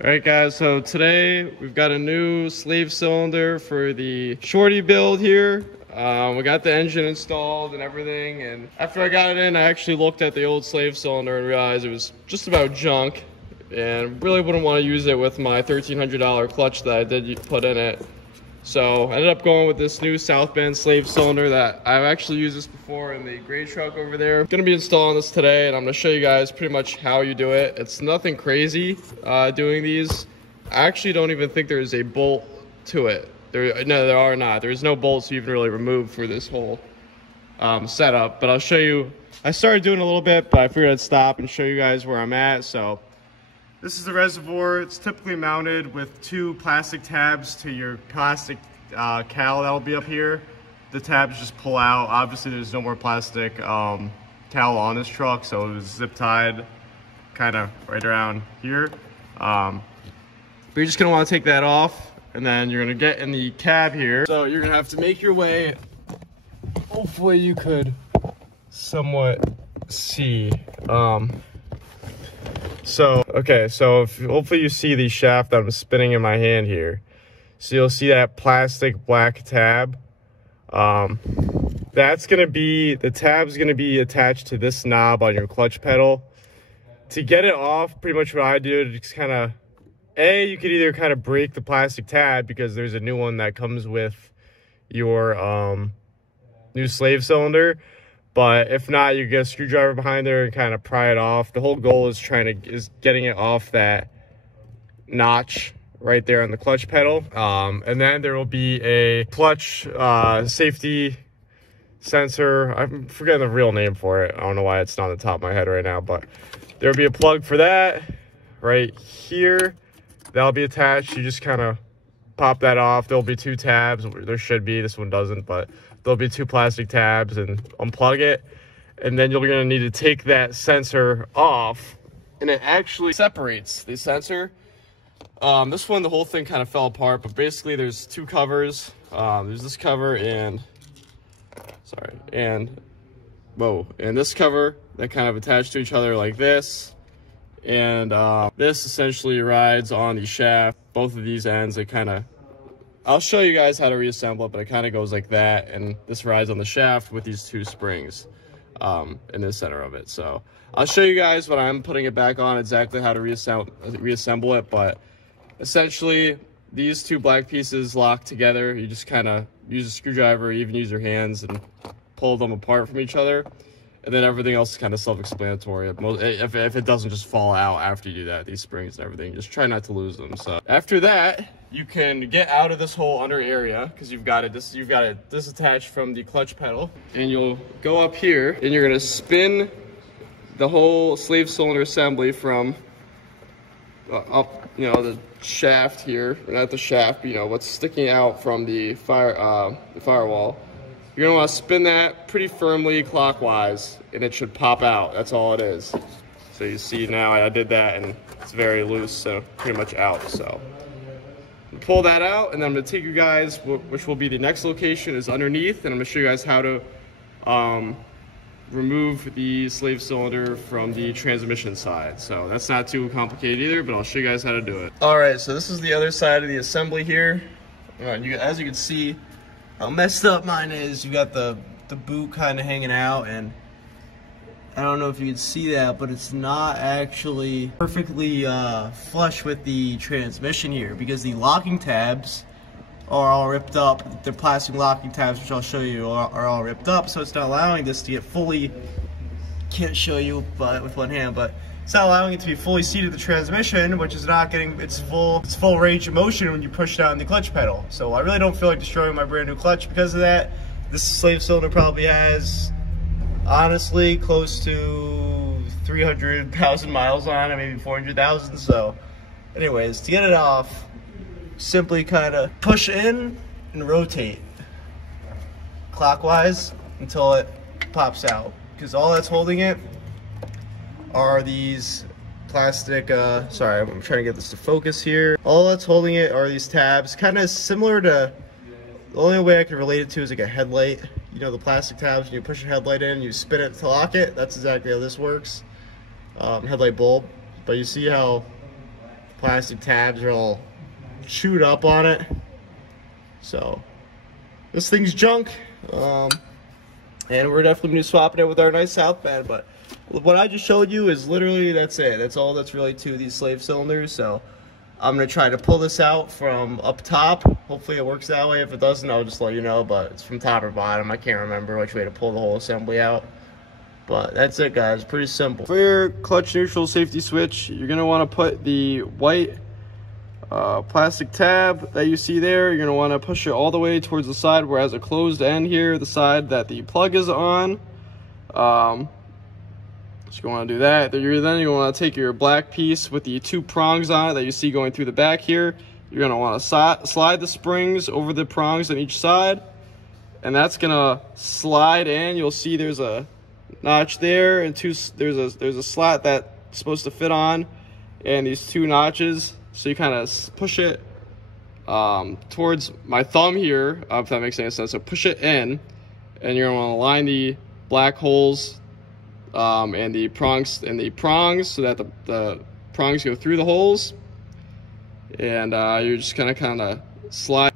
Alright guys, so today we've got a new slave cylinder for the shorty build here. We got the engine installed and everything, and after I got it in, I actually looked at the old slave cylinder and realized it was just about junk and really wouldn't want to use it with my $1,300 clutch that I did put in it. So I ended up going with this new South Bend slave cylinder that I've actually used this before in the gray truck over there. Gonna be installing this today, and I'm gonna show you guys pretty much how you do it. It's nothing crazy doing these. I actually don't even think there's a bolt to it. No, there are not. There's no bolts you even really remove for this whole setup, but I'll show you. I started doing a little bit, but I figured I'd stop and show you guys where I'm at. So this is the reservoir. It's typically mounted with two plastic tabs to your plastic cowl that'll be up here. The tabs just pull out. Obviously there's no more plastic cowl on this truck, so it was zip tied kind of right around here. But you're just gonna want to take that off, and then you're gonna get in the cab here. So you're gonna have to make your way. Hopefully you could somewhat see. So hopefully you see the shaft that I'm spinning in my hand here. So you'll see that plastic black tab. That's gonna be, the tab's gonna be attached to this knob on your clutch pedal. To get it off, pretty much what I do is just kind of, you could either kind of break the plastic tab because there's a new one that comes with your new slave cylinder. But if not, you get a screwdriver behind there and kind of pry it off. The whole goal is getting it off that notch right there on the clutch pedal. And then there will be a clutch safety sensor. I'm forgetting the real name for it. I don't know why it's not on the top of my head right now, but there'll be a plug for that right here. That'll be attached. You just kind of pop that off. There'll be two tabs. There should be. This one doesn't, but there'll be two plastic tabs, and unplug it. And then you're going to need to take that sensor off, and it actually separates the sensor. This one, the whole thing kind of fell apart, but basically there's two covers. There's this cover and this cover that kind of attach to each other like this. And this essentially rides on the shaft. Both of these ends, they kind of, I'll show you guys how to reassemble it, but it kind of goes like that, and this rides on the shaft with these two springs in the center of it. So I'll show you guys when I'm putting it back on exactly how to reassemble it, but essentially these two black pieces lock together. You just kind of use a screwdriver, even use your hands, and pull them apart from each other. And then everything else is kind of self-explanatory. If it doesn't just fall out after you do that, these springs and everything, just try not to lose them. So after that, you can get out of this whole under area because you've got it disattached from the clutch pedal, and you'll go up here and you're gonna spin the whole slave cylinder assembly from up, the shaft here, or not the shaft, but what's sticking out from the firewall. You're gonna want to spin that pretty firmly clockwise, and it should pop out. That's all it is. So you see now I did that, and it's very loose, so pretty much out. So pull that out, and then I'm gonna take you guys, which will be the next location is underneath, and I'm gonna show you guys how to remove the slave cylinder from the transmission side. So that's not too complicated either, but I'll show you guys how to do it. All right, so this is the other side of the assembly here. As you can see, how messed up mine is. You got the boot kind of hanging out, and I don't know if you can see that, but it's not actually perfectly flush with the transmission here because the locking tabs are all ripped up. The plastic locking tabs, which I'll show you, are all ripped up, so it's not allowing this to get fully, can't show you with one hand, but it's not allowing it to be fully seated in the transmission, which is not getting its full range of motion when you push down the clutch pedal. So I really don't feel like destroying my brand new clutch because of that. This slave cylinder probably has, honestly, close to 300,000 miles on it, maybe 400,000. So anyways, to get it off, simply kind of push in and rotate clockwise until it pops out, because all that's holding it are these plastic, sorry, I'm trying to get this to focus here. All that's holding it are these tabs, kind of similar to, the only way I can relate it to is like a headlight. The plastic tabs, when you push your headlight in, you spin it to lock it. That's exactly how this works. Headlight bulb. But you see how plastic tabs are all chewed up on it. So this thing's junk, and we're definitely gonna be swapping it with our nice South bed. But what I just showed you is literally, that's it. That's all that's really to these slave cylinders. So I'm gonna try to pull this out from up top. Hopefully it works that way. If it doesn't, I'll just let you know, but it's from top or bottom. I can't remember which way to pull the whole assembly out. But that's it, guys. Pretty simple. For your clutch neutral safety switch, you're gonna wanna put the white plastic tab that you see there. You're gonna wanna push it all the way towards the side where it has a closed end here, the side that the plug is on. So you want to do that. Then you want to take your black piece with the 2 prongs on it that you see going through the back here. You're going to want to slide the springs over the prongs on each side, and that's going to slide in. You'll see there's a notch there, and there's a slat that's supposed to fit on, and these 2 notches. So you kind of push it towards my thumb here, if that makes any sense. So push it in, and you're going to want to line the black holes and the prongs so that the prongs go through the holes, and you're just gonna kind of slide,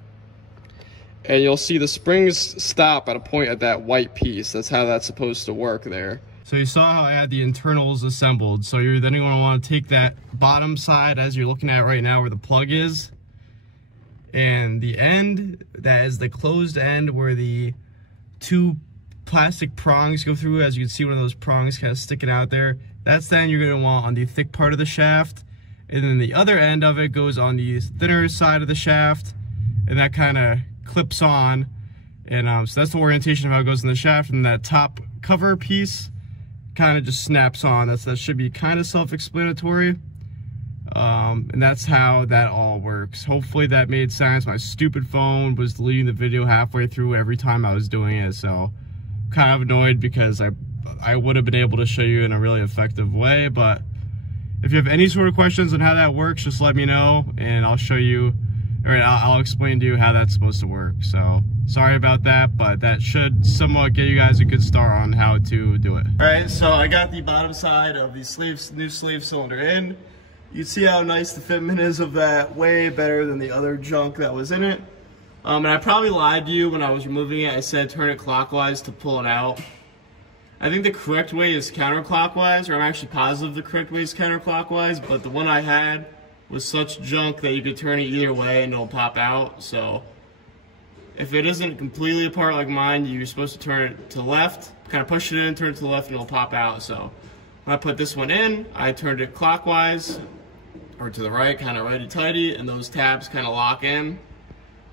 and you'll see the springs stop at a point at that white piece. That's how that's supposed to work there. So you saw how I had the internals assembled. So you're then going to want to take that bottom side, as you're looking at right now, where the plug is, and the end that is the closed end where the 2 plastic prongs go through. As you can see, one of those prongs kind of sticking out there. That's then you're going to want on the thick part of the shaft, and then the other end of it goes on the thinner side of the shaft, and that kind of clips on. And so that's the orientation of how it goes in the shaft, and that top cover piece kind of just snaps on. That should be kind of self-explanatory, and that's how that all works. Hopefully that made sense. My stupid phone was deleting the video halfway through every time I was doing it, so kind of annoyed because I would have been able to show you in a really effective way. But if you have any sort of questions on how that works, just let me know, and I'll show you, or I'll explain to you how that's supposed to work. So sorry about that, but that should somewhat get you guys a good start on how to do it. All right, so I got the bottom side of the new slave cylinder in. You can see how nice the fitment is of that, way better than the other junk that was in it. And I probably lied to you when I was removing it. I said turn it clockwise to pull it out. I think the correct way is counterclockwise, or I'm actually positive the correct way is counterclockwise, but the one I had was such junk that you could turn it either way and it'll pop out. So if it isn't completely apart like mine, you're supposed to turn it to the left, kind of push it in, turn it to the left, and it'll pop out. So when I put this one in, I turned it clockwise, or to the right, kind of righty-tighty, and those tabs kind of lock in.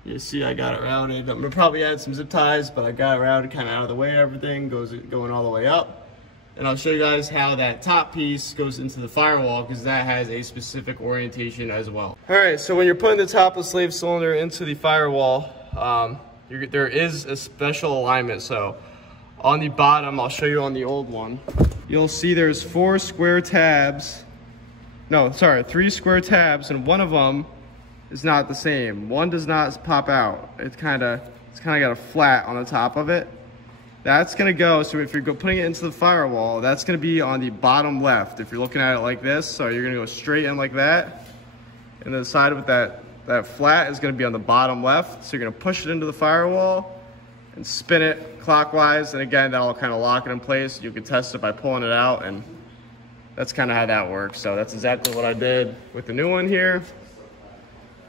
You see I got it routed. I'm gonna probably add some zip ties, but I got it routed kind of out of the way. Everything going all the way up. And I'll show you guys how that top piece goes into the firewall, because that has a specific orientation as well. All right, so when you're putting the top of the slave cylinder into the firewall, there is a special alignment. So on the bottom, I'll show you on the old one, you'll see there's 3 square tabs, and one of them is not the same. One does not pop out. It's kind of got a flat on the top of it. That's gonna go, so if you're putting it into the firewall, that's gonna be on the bottom left. If you're looking at it like this, so you're gonna go straight in like that, and the side with that flat is gonna be on the bottom left. So you're gonna push it into the firewall and spin it clockwise, and again, that'll kind of lock it in place. You can test it by pulling it out, and that's kind of how that works. So that's exactly what I did with the new one here.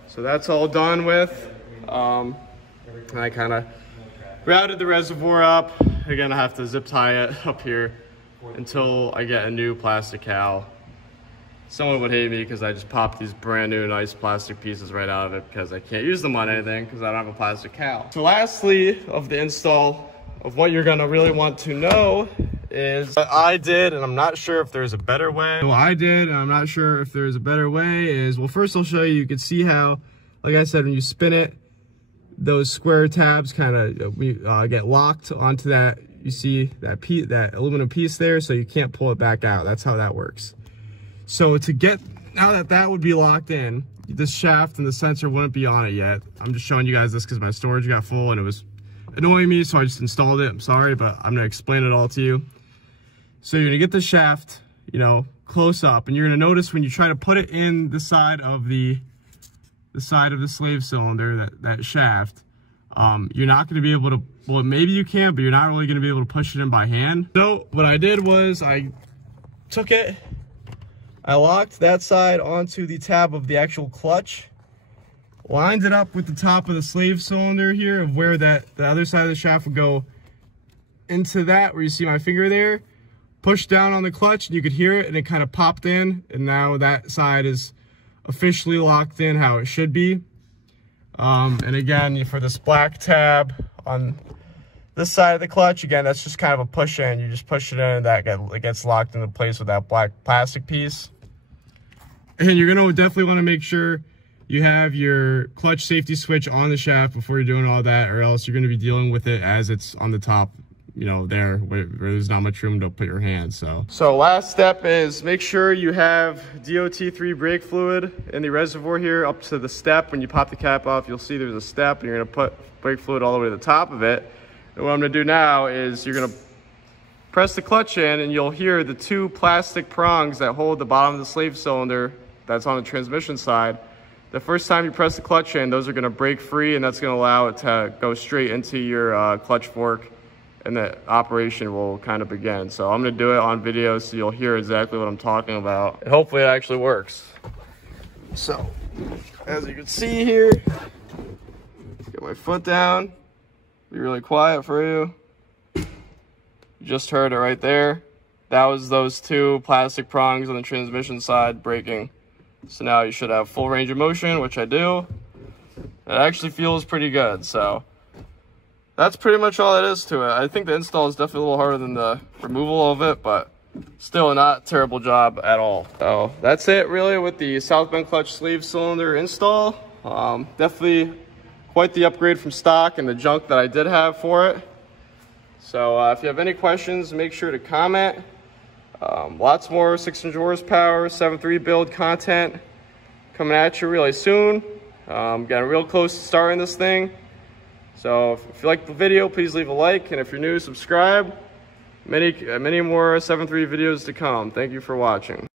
So that's all done with. I kind of routed the reservoir up. Again, I have to zip tie it up here until I get a new plastic cowl. Someone would hate me because I just popped these brand new nice plastic pieces right out of it, because I can't use them on anything because I don't have a plastic cowl. So lastly, of the install of what you're gonna really want to know is what I did, and I'm not sure if there's a better way. What I did, and I'm not sure if there's a better way, is, well, first I'll show you. You can see how, like I said, when you spin it, those square tabs kind of get locked onto that. You see that aluminum piece there, so you can't pull it back out. That's how that works. So now that would be locked in, this shaft and the sensor wouldn't be on it yet. I'm just showing you guys this because my storage got full and it was annoying me, so I just installed it. I'm sorry, but I'm gonna explain it all to you. So you're gonna get the shaft, you know, close up. And you're gonna notice when you try to put it in the side of the slave cylinder, that shaft, you're not gonna be able to, well, maybe you can, but you're not really gonna be able to push it in by hand. So what I did was I took it, I locked that side onto the tab of the actual clutch, lined it up with the top of the slave cylinder here of where the other side of the shaft would go into that, where you see my finger there, pushed down on the clutch and you could hear it and it kind of popped in, and now that side is officially locked in how it should be. And again, for this black tab on this side of the clutch, again, that's just kind of a push in. You just push it in and it gets locked into place with that black plastic piece. And you're gonna definitely wanna make sure you have your clutch safety switch on the shaft before you're doing all that, or else you're gonna be dealing with it as it's on the top, you know, there where there's not much room to put your hand. So last step is make sure you have DOT3 brake fluid in the reservoir here up to the step. When you pop the cap off, you'll see there's a step, and you're gonna put brake fluid all the way to the top of it. And what I'm gonna do now is you're gonna press the clutch in, and you'll hear the two plastic prongs that hold the bottom of the slave cylinder that's on the transmission side. The first time you press the clutch in, those are gonna break free, and that's gonna allow it to go straight into your clutch fork, and the operation will kind of begin. So I'm gonna do it on video so you'll hear exactly what I'm talking about. And hopefully it actually works. So, as you can see here, get my foot down, be really quiet for you. You just heard it right there. That was those two plastic prongs on the transmission side breaking. So now you should have full range of motion, which I do. It actually feels pretty good, so that's pretty much all it is to it. I think the install is definitely a little harder than the removal of it, but still not a terrible job at all. So that's it really with the South Bend clutch sleeve cylinder install. Definitely quite the upgrade from stock and the junk that I did have for it. So if you have any questions, make sure to comment. Lots more 600 horsepower, 7.3 build content coming at you really soon. Getting real close to starting this thing. So if you like the video, please leave a like, and if you're new, subscribe. Many more 7.3 videos to come. Thank you for watching.